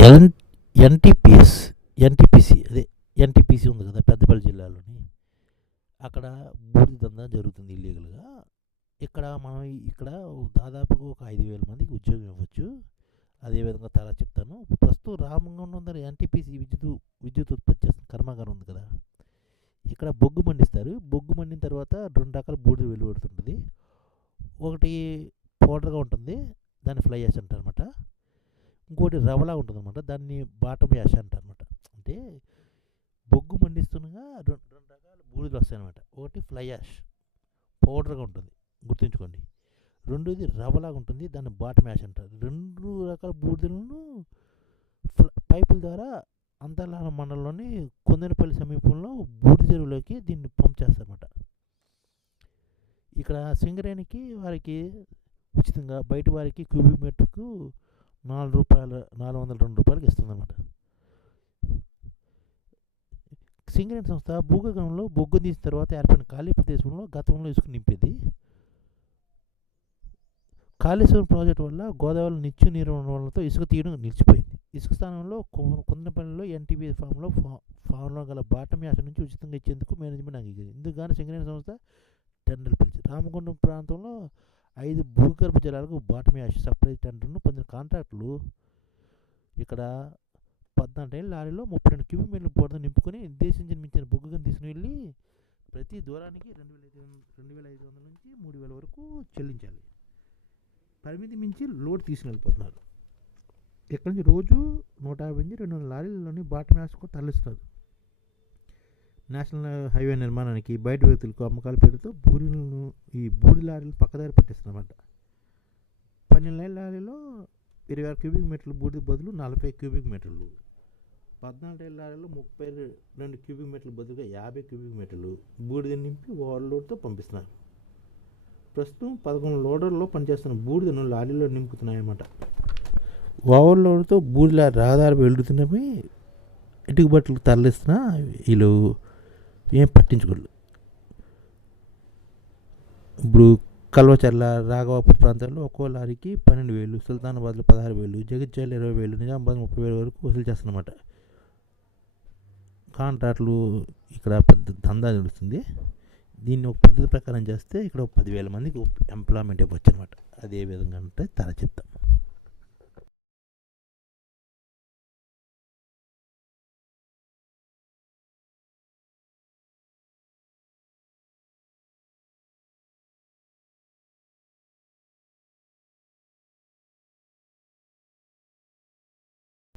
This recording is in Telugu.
ఎన్ ఎన్టీపీఎస్ ఎన్టీపీసీ అదే ఎన్టీపీసీ ఉంది కదా పెద్దపల్లి జిల్లాలోని. అక్కడ బూడిద దందా జరుగుతుంది ఇల్లీగల్గా ఇక్కడ మనం ఇక్కడ దాదాపుగా ఒక ఐదు వేల మందికి ఉద్యోగం ఇవ్వచ్చు. అదేవిధంగా చాలా చెప్తాను. ప్రస్తుతం రామగుండం దగ్గర ఎన్టీపీసీ విద్యుత్ విద్యుత్ ఉత్పత్తి చేసిన కర్మాగారం ఉంది కదా. ఇక్కడ బొగ్గు మండిస్తారు. బొగ్గు మండిన తర్వాత రెండు రకాల బూడిద వెలువడుతుంటుంది. ఒకటి పౌడర్గా ఉంటుంది. దాన్ని ఫ్లై యాష్ అంటారు అనమాట ఇంకోటి రవలా ఉంటుంది అనమాట దాన్ని బాటం యాష అంటారు అనమాట అంటే బొగ్గు మండిస్తుండగా రెండు రెండు రకాల బూడిదలు వస్తాయన్నమాట. ఒకటి ఫ్లై యాష్ పౌడర్గా ఉంటుంది. గుర్తుంచుకోండి. రెండోది రవలాగా ఉంటుంది. దాన్ని బాటం యాష్ అంటారు. రెండు రకాల బూడిదలను ఫ్ల- పైపుల ద్వారా అంతర్లాల మండలంలోని కొందనపల్లి సమీపంలో బూడిద చెరువులోకి దీన్ని పంప్ చేస్తారన్నమాట. ఇక్కడ సింగరేణికి వారికి ఉచితంగా బయట వారికి క్యూబిక్ మీటర్కు నాలుగు రూపాయలు నాలుగు వందల రెండు రూపాయలకి ఇస్తుందన్నమాట. సింగరేణి సంస్థ భూగగంలో బొగ్గు తీసిన తర్వాత ఏర్పడిన ఖాళీ ప్రదేశంలో గతంలో ఇసుక నింపేది. కాళేశ్వరం ప్రాజెక్టు వల్ల గోదావరి నిత్య నీరు ఇసుక తీయడం నిలిచిపోయింది. ఇసుక స్థానంలో కుందనపల్లిలో కొందనపల్లిలో ఫామ్లో ఫా ఫామ్లో గల బాటం యాస నుంచి ఉచితంగా ఇచ్చేందుకు మేనేజ్మెంట్ అంగీకరించింది. ఇందుకు గాను సింగరేణి సంస్థ టెండర్లు పిలిచింది. రామగుండం ప్రాంతంలో ఐదు భూగర్భ జలాలకు బాటమీ యాష్ సప్లై టెండర్ను పొందిన కాంట్రాక్టులు ఇక్కడ పద్నాలుగు లారీలో ముప్పై రెండు క్యూబిక్ మీటర్ల బోర్డు నింపుకొని దేశించిన మించిన బొగ్గుని తీసుకుని వెళ్ళి ప్రతి దూరానికి రెండు వేల ఐదు రెండు వేల ఐదు వందల నుంచి మూడు వేల వరకు చెల్లించాలి. పరిమితి మించి లోడ్ తీసుకుని వెళ్ళిపోతున్నారు. ఇక్కడ నుంచి రోజు నూట యాభై నుంచి రెండు వందల లారీలలోని బాటం కూడా తరలిస్తారు నేషనల్ హైవే నిర్మాణానికి బయట వ్యక్తులకు అమ్మకాల పేరుతో బూరిలను ఈ బూడి లారీలు పక్కదారి పట్టిస్తున్నమాట పన్నెండు లారీలో ఇరవై ఆరు క్యూబిక్ మీటర్లు బూడిద బదులు నలభై క్యూబిక్ మీటర్లు. పద్నాలుగు లారీలో ముప్పై రెండు క్యూబిక్ మీటర్లు బదులుగా యాభై క్యూబిక్ మీటర్లు బూడిద నింపి ఓవర్లోడ్తో పంపిస్తున్నారు. ప్రస్తుతం పదకొండు లోడర్లో పనిచేస్తున్న బూడిదను లారీలో నింపుతున్నాయన్నమాట. ఓవర్లోడ్తో బూడిద రహదారి వెళ్తున్నవి ఇటుక బట్టలు తరలిస్తున్నా వీళ్ళు. ఏం పట్టించుకోలేదు. ఇప్పుడు కల్వచర్ల రాఘవాపూర్ ప్రాంతాల్లో ఒక్కో లారీకి పన్నెండు వేలు సుల్తానాబాద్లో పదహారు వేలు జగిత్యాల ఇరవై వేలు నిజామాబాద్ ముప్పై వేల వరకు వసూలు చేస్తున్నమాట. కాంట్రాక్టులు ఇక్కడ పెద్ద దందా నడుస్తుంది దీన్ని ఒక పద్ధతి ప్రకారం చేస్తే ఇక్కడ ఒక పదివేల మందికి ఎంప్లాయ్మెంట్ ఇవ్వచ్చు అనమాట అదే విధంగా అంటే తర చెప్తాం